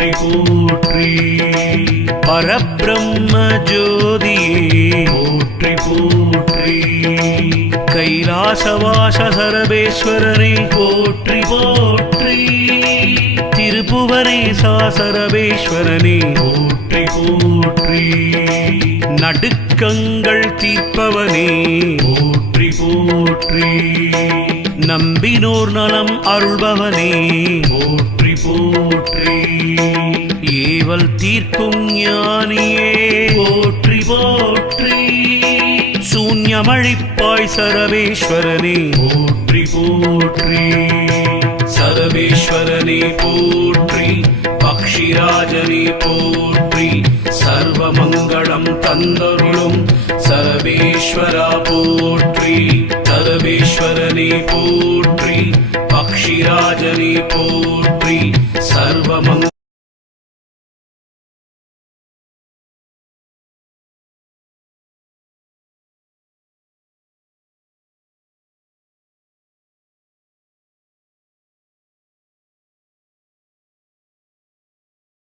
போற்றி போற்றி. பரபிரம்ம ஜோதியே போற்றி போற்றி. கைலாசவாச சரபேஸ்வரனே போற்றி போற்றி. திருப்புவனேசா சரபேஸ்வரனே போற்றி போற்றி. நடுக்கங்கள் தீர்ப்பவனே போற்றி போற்றி. நம்பினோர் நலம் அருள்பவனே போற்றி போற்றி. ஏவல் தீர்க்கும் ஞானியே போற்றி போற்றி. சூன்யமழிப்பாய் சரபேஸ்வரனே போற்றி போற்றி. சரபேஸ்வரனே போற்றி. பக்ஷிராஜனே போற்றி. சர்வமங்களம் தந்தருளும் சரபேஸ்வரா போற்றி. சரபேஸ்வரனே போற்றி. பக்ஷிராஜனே போற்றி. சர்வமங்களம்